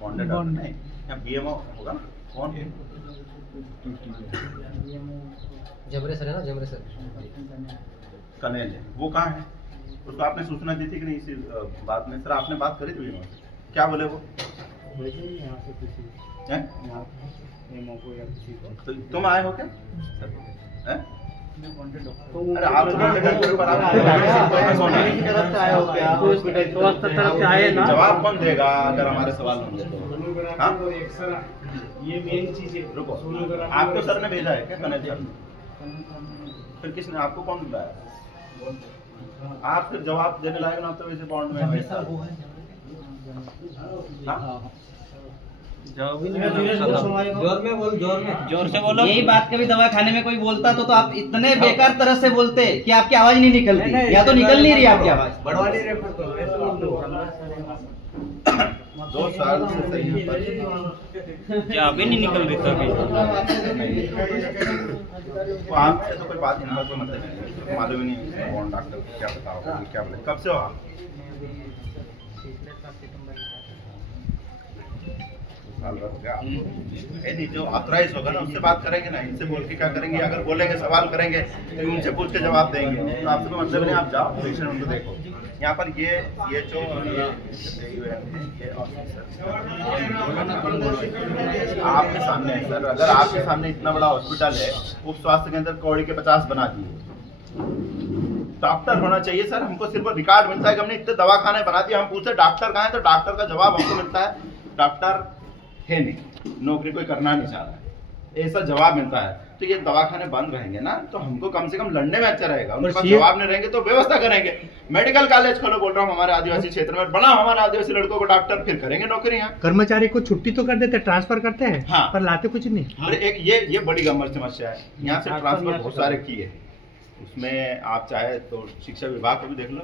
Bonded doctor नहीं, यहाँ BMO होगा ना, कौन जबरे सर है ना, जबरे सर कनेल है, वो कहाँ है? उसको आपने सूचना दी थी कि नहीं इसी बात में? सर आपने बात करी थी बीएमओ से, क्या बोले वो? यहाँ से किसी हैं? बीएमओ को या किसी को तो तुम आए हो क्या? हैं? अरे आप तो जवाब कौन देगा अगर हमारे सवाल होंगे तो? हाँ? ये मेन चीज है। रुको, आपको सर ने भेजा है क्या कनेक्ट सर? फिर किसने आपको कौन बुलाया? आप फिर जवाब देने लायक ना तो वैसे बॉन्ड में जोर से बोलो। यही बात कभी दवा खाने में कोई बोलता तो आप इतने बेकार तरह से बोलते कि आपकी आवाज नहीं निकलती, या तो निकल नहीं रही आपकी आवाज। बड़वानी रेफर करो, ऐसे बोल दो। 2 साल से सही है क्या अभी नहीं निकल रही तभी? आपसे तो कोई बात नहीं, कोई मतलब नहीं, मालूम ही नहीं कौन डॉक्टर क्या बताओ क्या बोले। कब से हो आप? साल भर हो गया। नहीं, जो ऑथराइज होगा ना उससे बात करेंगे ना, इनसे बोल के क्या करेंगे? अगर बोलेंगे सवाल करेंगे तो उनसे पूछ के जवाब देंगे, तो आपसे कोई मतलब नहीं। आप जाओ पेशेंट उनको देखो। यहाँ पर ये जो आपके सामने है सर, अगर आपके सामने इतना बड़ा हॉस्पिटल है, उप स्वास्थ्य केंद्र कौड़ी के 50 बना दिए, डॉक्टर होना चाहिए सर। हमको सिर्फ रिकॉर्ड मिलता है कि हमने इतने दवाखाने बना दिए, हम पूछते डॉक्टर कहाँ है तो डॉक्टर का जवाब हमको मिलता है डॉक्टर है नहीं, नौकरी कोई करना नहीं चाह रहा है, ऐसा जवाब मिलता है। तो ये दवाखाने बंद रहेंगे ना तो हमको कम से कम लड़ने में अच्छा रहेगा। उनके पास जवाब नहीं रहेंगे तो व्यवस्था करेंगे। मेडिकल कॉलेज खोलो, बोल रहा हूँ, हमारे आदिवासी क्षेत्र में बनाओ हमारे आदिवासी लड़कों को डॉक्टर, फिर करेंगे नौकरियां। कर्मचारी को छुट्टी तो कर देते, ट्रांसफर करते हैं, हाँ, पर लाते कुछ नहीं। अरे एक ये बड़ी गंभीर समस्या है। यहाँ से ट्रांसफर बहुत सारे किए, उसमें आप चाहे तो शिक्षा विभाग को भी देख लो।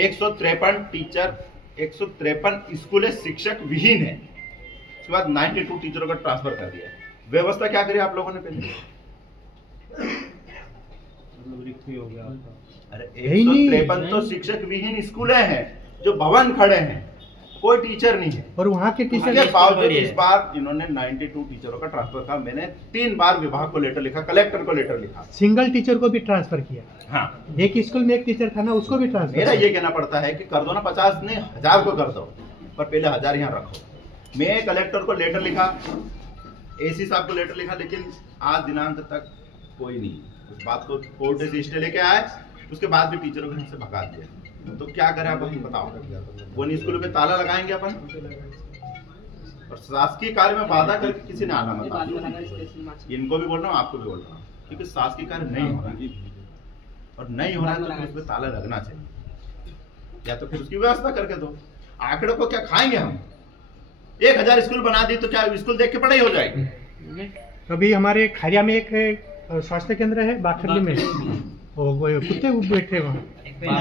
153 टीचर, 153 स्कूल शिक्षक विहीन है। उसके बाद 92 टीचरों का ट्रांसफर कर दिया। व्यवस्था क्या करी आप लोगों ने पहले? हो गया। अरे 153 तो शिक्षक विहीन स्कूलें हैं जो भवन खड़े हैं, कोई टीचर नहीं है। और वहाँ के टीचर के बावजूद इस बार इन्होंने 92 टीचरों का ट्रांसफर का, मैंने 3 बार विभाग को लेटर लिखा, कलेक्टर को लेटर लिखा। सिंगल टीचर को भी ट्रांसफर किया। हाँ, एक स्कूल में एक टीचर था ना, उसको भी ट्रांसफर। मेरा ये कहना पड़ता है कि कर दो ना 50 नहीं 1000 को कर दो, पर पहले 1000 यहाँ रखो। मैं कलेक्टर को लेटर लिखा, एसी साहब को लेटर लिखा, लेकिन आज दिनांक तक कोई नहीं। उस बात को कोर्ट से स्टे लेके आए, उसके बाद भी टीचरों को हमसे भगा दिया। तो क्या करें आप बताओ? वो स्कूलों पे ताला लगाएंगे अपन? और शासकीय कार्य में बाधा करके किसी ने आना मत। इनको भी बोल रहा हूँ, आपको भी बोल रहा हूँ, क्योंकि शासकीय कार्य नहीं हो रहा है और नहीं हो रहा है तो फिर उस पर ताला लगना चाहिए, या तो फिर उसकी व्यवस्था करके दो। आंकड़ों को क्या खाएंगे हम? 1000 स्कूल बना दी तो क्या स्कूल देख के पढ़ाई हो जाएगी? अभी हमारे खैरिया में एक स्वास्थ्य केंद्र है, बाखरली में, वो कुत्ते बैठे वहाँ,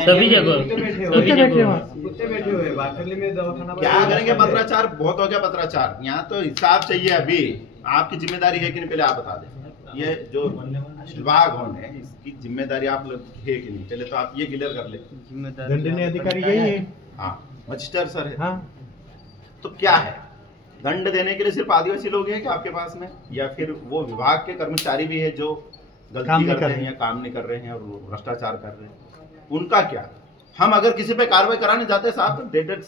सभी जगह कुत्ते बैठे वहाँ, कुत्ते बैठे हुए बाखरली में दवाखाना। क्या करेंगे? पत्राचार बहुत हो गया, पत्राचार। यहाँ तो हिसाब चाहिए। अभी आपकी जिम्मेदारी है कि नहीं, पहले आप बता दें। ये जो विभाग होने इसकी जिम्मेदारी आप लोग है कि नहीं, पहले तो आप ये क्लियर कर ले। दंडनीय अधिकारी यही है। हाँ, मजिस्ट्रेट सर है। हाँ, तो क्या है, दंड देने के लिए सिर्फ आदिवासी लोग हैं कि आपके पास में, या फिर वो विभाग के कर्मचारी भी है जो गलती कर रहे हैं या काम नहीं कर रहे हैं और भ्रष्टाचार कर रहे हैं? उनका क्या? हम अगर किसी पे कार्रवाई कराने जाते हैं साहब, डेटेड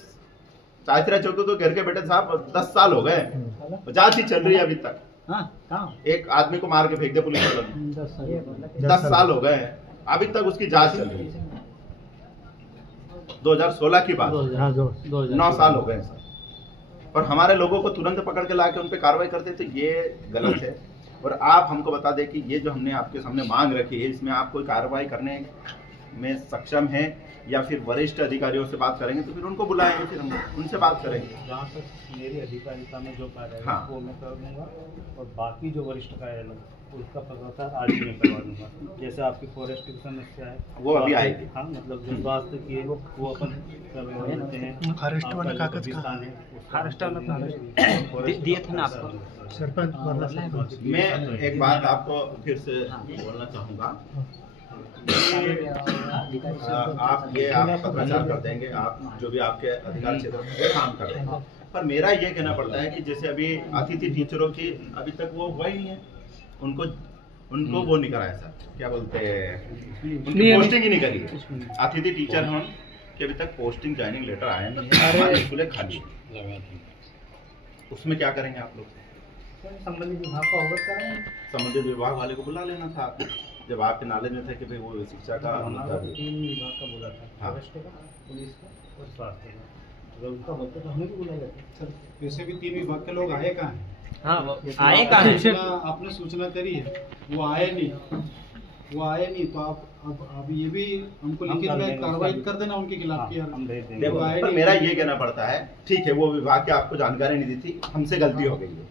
चायत्रा चौकी को घेर के बैठे साहब 10 साल हो गए, जांच ही चल रही है अभी तक। एक आदमी को मार के फेंक दे पुलिस वालों ने, 10 साल हो गए, अभी तक उसकी जांच चल रही है। 2016 की बात, 9 साल हो गए सर। और हमारे लोगों को तुरंत पकड़ के लाके उन पे कार्रवाई करते, तो ये गलत है। और आप हमको बता दें कि ये जो हमने आपके सामने मांग रखी है, इसमें आप कोई कार्रवाई करने में सक्षम है, या फिर वरिष्ठ अधिकारियों से बात करेंगे तो फिर उनको बुलाएंगे, फिर हम उनसे बात करेंगे। जहाँ तक मेरी अधिकारिता में जो कार्य है वो मैं कर दूंगा, और बाकी जो वरिष्ठ कार्य है उसका पता आज ही मैं करवा दूंगा। जैसे आपकी फॉरेस्ट की समस्या है वो अभी आएगी। हाँ, मतलब जो स्वास्थ्य की है वो अपन करते हैं। फॉरेस्ट वाला कागज का दिए थे ना आपको सरपंच। मैं एक बात आपको फिर से बोलना चाहूँगा, आप पत्राचार कर देंगे, आप जो भी आपके अधिकार क्षेत्र में काम कर रहे हैं, पर मेरा ये कहना पड़ता है कि जैसे अभी अतिथि टीचरों की अभी तक वो हुआ ही नहीं है, उनको वो नहीं कराया सर, क्या बोलते हैं, पोस्टिंग ही नहीं करी है। अतिथि टीचर हम कि अभी तक पोस्टिंग ज्वाइनिंग लेटर आया नहीं है, हमारी स्कूलें खाली है। उसमें क्या करेंगे आप लोग? संबंधित विभाग को अवगत कराएं। संबंधित विभाग वाले को बुला लेना था आपने, जब आपके नाले में थे कि भाई वो शिक्षा का 3 विभाग का बोला था, हाँ। फॉरेस्ट का, पुलिस का और स्वास्थ्य का। अगर उनका होता तो हमें भी बुला लेते। सर वैसे भी 3 विभाग के लोग आए कहाँ हैं? हाँ आए कहाँ है? आपने सूचना करी है, वो आए नहीं, तो आप अब ये भी हमको लिखित में कार्रवाई कर देना उनके खिलाफ की यार। हम भेज देंगे। देखो, पर मेरा ये कहना पड़ता है, ठीक है वो विभाग की आपको जानकारी नहीं दी थी, हमसे गलती हो गई है,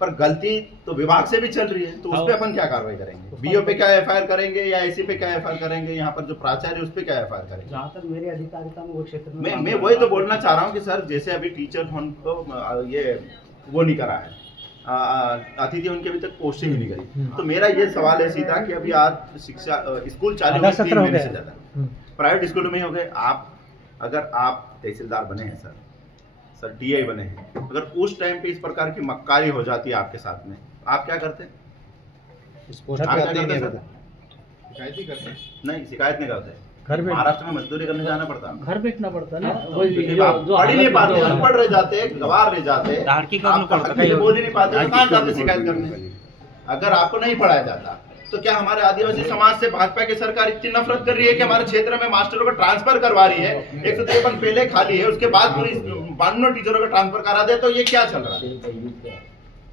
पर गलती तो विभाग से भी चल रही है, तो उस पर अपन क्या कार्रवाई करेंगे? बीओ पे क्या एफआईआर करेंगे या एसी पे क्या एफआईआर करेंगे? यहाँ पर जो प्राचार्य उस पे क्या एफआईआर करेंगे? जहाँ तक मेरे अधिकारिता में वो क्षेत्र में मैं वही तो बोलना चाह रहा हूँ कि सर जैसे अभी टीचर को ये वो नहीं करा है, अतिथि उनके अभी तक पोस्टिंग ही नहीं करी, तो मेरा ये सवाल है सीधा कि अभी आज शिक्षा स्कूल चालू हुए 3 महीने से ज्यादा, प्राइवेट स्कूलों में ही हो गए। अगर आप तहसीलदार बने हैं सर टीआई बने हैं, अगर उस टाइम पे इस प्रकार की मक्कारी हो जाती है आपके साथ में, आप क्या करते? शिकायत ही करते? नहीं, शिकायत नहीं करते। महाराष्ट्र में मजदूरी करने जाना पड़ता है, घर बैठना पड़ता है ना, पढ़ ही नहीं पाते, अनपढ़ रह जाते, गवार रह जाते, बोल ही नहीं पाते, कहाँ जाते शिकायत करने? अगर आपको नहीं पढ़ाया जाता तो क्या हमारे आदिवासी समाज से भाजपा की सरकार इतनी नफरत कर रही है कि हमारे क्षेत्र में मास्टरों को ट्रांसफर करवा रही है? 153 पहले खाली है, उसके बाद पूरी 92 टीचरों को ट्रांसफर करा दे, तो ये क्या चल रहा है?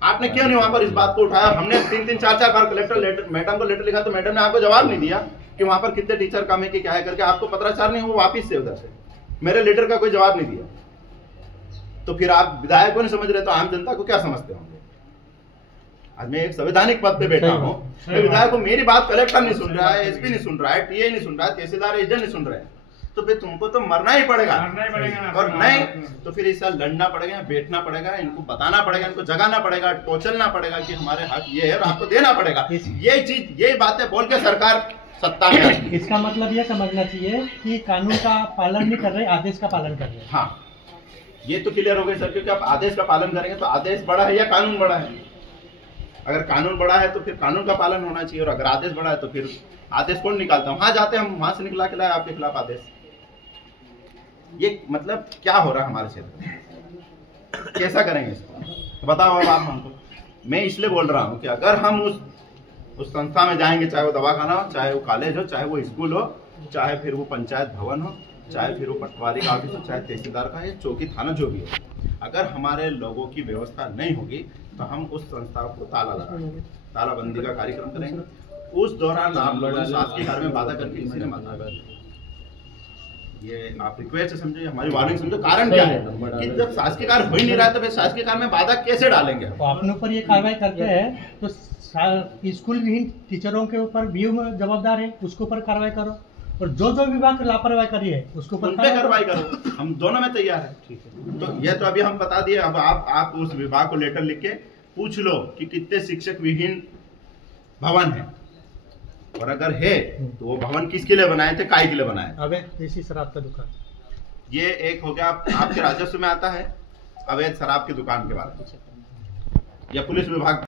आपने क्यों नहीं वहां पर इस बात को उठाया? हमने 3-3, 4-4 बार कलेक्टर मैडम को लेटर लिखा, तो मैडम ने आपको जवाब नहीं दिया कि वहां पर कितने टीचर कम है कि क्या है करके, आपको पत्राचार नहीं, वो वापिस से उधर से मेरे लेटर का कोई जवाब नहीं दिया। तो फिर आप विधायक को नहीं समझ रहे तो आम जनता को क्या समझते होंगे? आज मैं एक संवैधानिक पद पे बैठा हूँ, विधायक को मेरी बात कलेक्टर नहीं सुन रहा है, एसपी नहीं सुन रहा है, टीए नहीं सुन रहा है, तहसीलदार एजेंट नहीं सुन रहे, तो फिर तुमको तो मरना ही पड़ेगा, और नहीं तो फिर इससे लड़ना पड़ेगा, बैठना पड़ेगा, इनको बताना पड़ेगा, इनको जगाना पड़ेगा, टोचलना पड़ेगा कि हमारे हक ये है और आपको देना पड़ेगा। ये बातें बोल के सरकार सत्ता में आती है। इसका मतलब ये समझना चाहिए कि कानून का पालन नहीं कर रहे, आदेश का पालन कर रहे हैं। हाँ, ये तो क्लियर हो गई सर, क्योंकि आप आदेश का पालन करेंगे तो आदेश बड़ा है या कानून बड़ा है? अगर कानून बड़ा है तो फिर कानून का पालन होना चाहिए, और अगर आदेश बड़ा है तो फिर आदेश कौन निकालता है? वहां जाते हम, वहां से निकला के लाए आपके खिलाफ आदेश। ये मतलब क्या हो रहा है हमारे क्षेत्र में? कैसा करेंगे इसको बताओ अब आप हमको। मैं इसलिए बोल रहा हूँ कि अगर हम उस संस्था में जाएंगे, चाहे वो दवाखाना हो, चाहे वो कॉलेज हो, चाहे वो स्कूल हो, चाहे फिर वो पंचायत भवन हो, चाहे फिर वो पटवारी का ऑफिस हो, चाहे तहसीलदार का या चौकी थाना जो भी हो, अगर हमारे लोगों की व्यवस्था नहीं होगी तो हम उस संस्था को ताला लगाएंगे, तालाबंदी का कार्यक्रम करेंगे। उस दौरान आप लोगों ने शासकीय कार्य में बाधा करके किसी ने माना, ये आप रिक्वेस्ट समझे, हमारी वार्निंग समझो। कारण क्या है कि जब शासकीय कार्य हो ही नहीं रहा है तो फिर शासकीय कार्य में बाधा कैसे डालेंगे? तो अपने ऊपर ये कार्रवाई करते हैं तो स्कूल विहीन टीचरों के ऊपर भी जवाबदार है, उसके ऊपर कार्रवाई करो, और जो विभाग लापरवाही करी है उसके ऊपर कार्रवाई करो। हम दोनों में तैयार है। ठीक है, तो ये तो अभी हम बता दिए, अब आप उस विभाग को लेटर लिख के पूछ लो कि कितने शिक्षक विहीन भवन है, और अगर है तो वो भवन किसके लिए बनाए थे, काय के लिए बनाए? अवैध देसी शराब का दुकान, ये एक हो गया आपके राजस्व में आता है अवैध शराब की दुकान के बारे में, या पुलिस विभाग